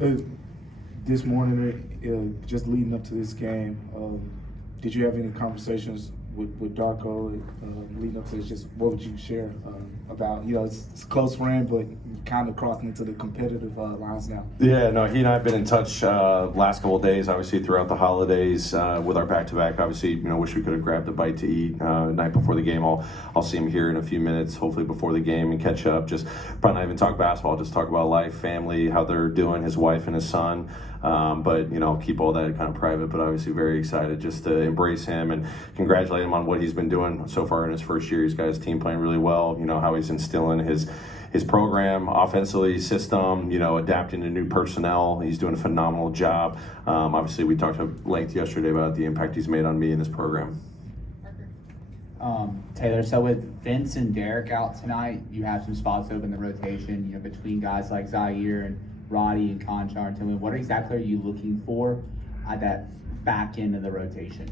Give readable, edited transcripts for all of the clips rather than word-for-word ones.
This morning, just leading up to this game, did you have any conversations with Darko leading up to this? Just what would you share about, it's a close friend, but kind of crossing into the competitive lines now? Yeah, no, he and I have been in touch last couple of days, obviously throughout the holidays with our back-to-back. Obviously, wish we could have grabbed a bite to eat the night before the game. I'll see him here in a few minutes, hopefully before the game, and catch up. Just probably not even talk basketball, just talk about life, family, how they're doing, his wife and his son. But keep all that kind of private, but obviously very excited just to embrace him and congratulate him on what he's been doing so far in his first year. He's got his team playing really well, how he's instilling his program offensively, system, adapting to new personnel. He's doing a phenomenal job. Obviously we talked at length yesterday about the impact he's made on me in this program. Taylor, so with Vince and Derek out tonight, you have some spots open in the rotation, between guys like Zaire and Roddy and Conchar and Tillman. What exactly are you looking for at that back end of the rotation?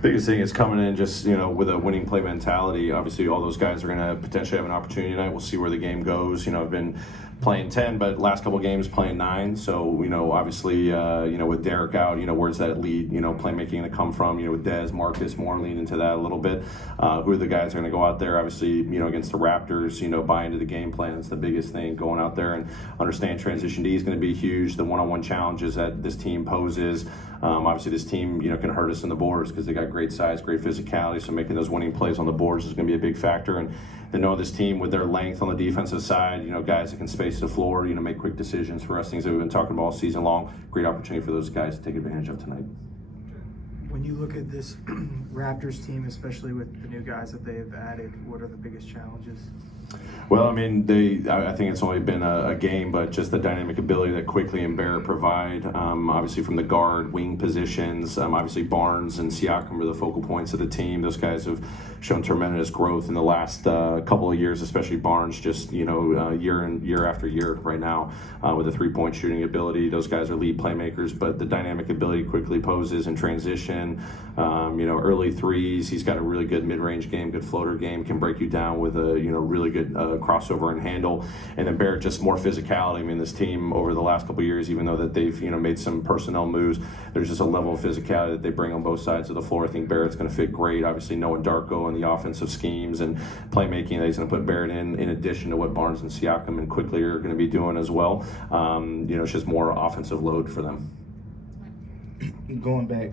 Biggest thing is coming in just, with a winning play mentality. Obviously, all those guys are going to potentially have an opportunity tonight. We'll see where the game goes. I've been playing 10, but last couple of games playing 9. So, obviously, with Derek out, where's that lead, playmaking going to come from? With Dez, Marcus, more lean into that a little bit. Who are the guys that are going to go out there? Obviously, against the Raptors, buy into the game plan. It's the biggest thing. Going out there and understand transition D is going to be huge. The one-on-one challenges that this team poses. Obviously, this team, can hurt us in the boards because they got great size, great physicality. So making those winning plays on the boards is going to be a big factor. And they know this team with their length on the defensive side, guys that can space the floor, make quick decisions for us, things that we've been talking about all season long. Great opportunity for those guys to take advantage of tonight. When you look at this Raptors team, especially with the new guys that they've added, what are the biggest challenges? Well, I think it's only been a game, but just the dynamic ability that Quickly and Barrett provide, obviously from the guard, wing positions, obviously Barnes and Siakam are the focal points of the team. Those guys have shown tremendous growth in the last couple of years, especially Barnes, just, year after year right now with the three-point shooting ability. Those guys are lead playmakers, but the dynamic ability Quickly poses in transition, early threes. He's got a really good mid-range game, good floater game, can break you down with a, really good crossover and handle. And then Barrett, just more physicality. This team over the last couple of years, even though that they've made some personnel moves, there's just a level of physicality that they bring on both sides of the floor. I think Barrett's going to fit great. Obviously, knowing Darko and the offensive schemes and playmaking that he's going to put Barrett in addition to what Barnes and Siakam and Quickly are going to be doing as well. It's just more offensive load for them. Going back,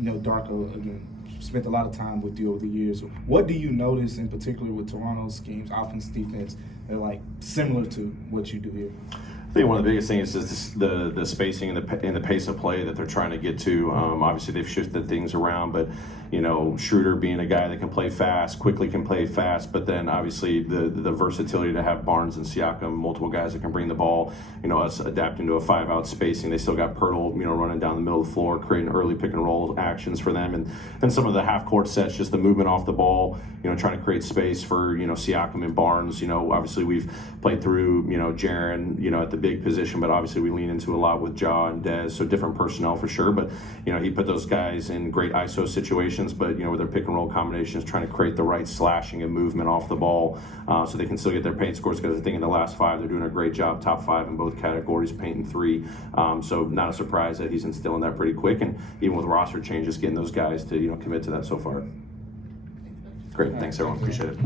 Darko again spent a lot of time with you over the years. What do you notice in particular with Toronto's schemes, offense, defense, that are similar to what you do here? I think one of the biggest things is the spacing and the pace of play that they're trying to get to. Obviously, they've shifted things around, but Schroeder being a guy that can play fast, Quickly can play fast, but then obviously the versatility to have Barnes and Siakam, multiple guys that can bring the ball. Us adapting to a 5-out spacing. They still got Pirtle, running down the middle of the floor, creating early pick and roll actions for them, and then some of the half court sets, just the movement off the ball. Trying to create space for Siakam and Barnes. Obviously we've played through Jaren, at the big position, but obviously we lean into a lot with Ja and Dez, so different personnel for sure. But he put those guys in great ISO situations, but with their pick and roll combinations, trying to create the right slashing and movement off the ball, so they can still get their paint scores. Because I think in the last 5 they're doing a great job, top 5 in both categories, paint and 3. So not a surprise that he's instilling that pretty quick, and even with roster changes, getting those guys to commit to that so far. Great, thanks everyone, appreciate it.